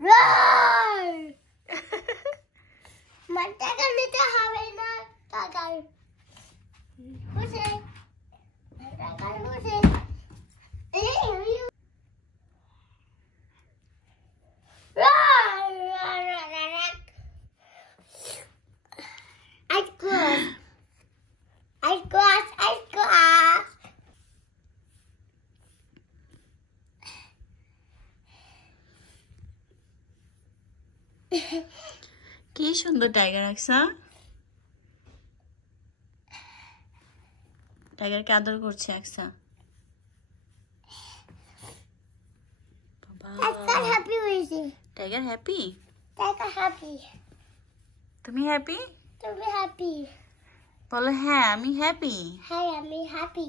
roar টাকা নিতে হবে না টাকার বুঝে টাকার বুঝে কি সুন্দর টাইগার আকসা টাইগারকে আদর করছে আকসা টাইগার হ্যাপি হয়েছে টাইগার হ্যাপি টাইগার হ্যাপি তুমি হ্যাপি তুমি হ্যাপি বলো হ্যাঁ আমি হ্যাপি হ্যাঁ আমি happy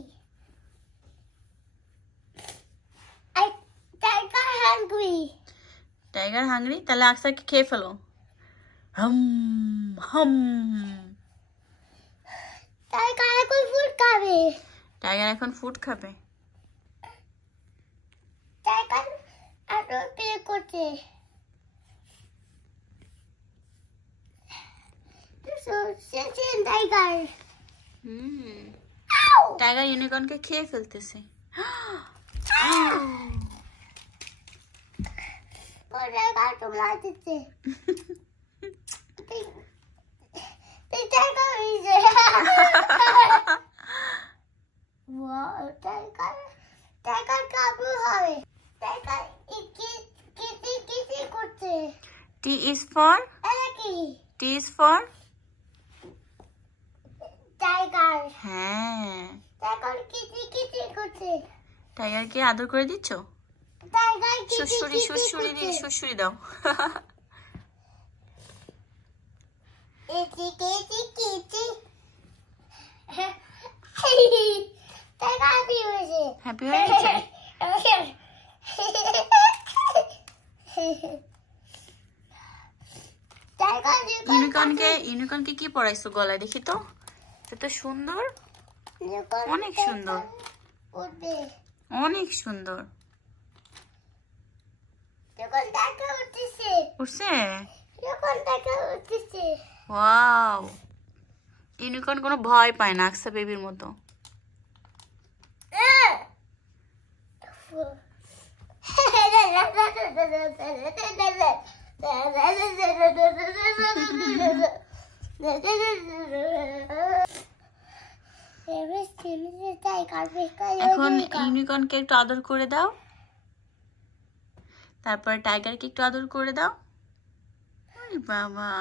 I tiger hungry tiger hungry তাহলে আকসাকে খেয়ে ফেলো হাম হাম টাইগার এখন ফুড খাবে টাইগার এখন ফুড খাবে টাইগার আরো প্লে করছে টাইগার টাইগার ইউনিকর্নকে খেয়ে ফেলতেছে টাইগার তোমরা দিচ্ছে টাইগার হয়েছে টাইগার টাইগার কাবু হবে টাইগার কি করছে টি ইজ ফর কি টি ইজ ফর টাইগার হ্যাঁ টাইগার কি করছে টাইগারকে আদর করে দিচ্ছ টাইগার সুসুরি সুসুরি দিয়ে সুসুরি দাও টাইগার হ্যাপি হয়েছে হ্যাপি হয়ে গেছে ইউনিকর্নকে কি পরাইছো গলায় দেখি তো এত সুন্দর অনেক সুন্দর অনেক সুন্দর উঠছে ওয়াও ইউনিকর্ন কোনো ভয় পায় না আকসা বেবির মতো এখন ইউনিকর্নকে একটু আদর করে দাও তারপর টাইগারকে একটু আদর করে দাও বাবা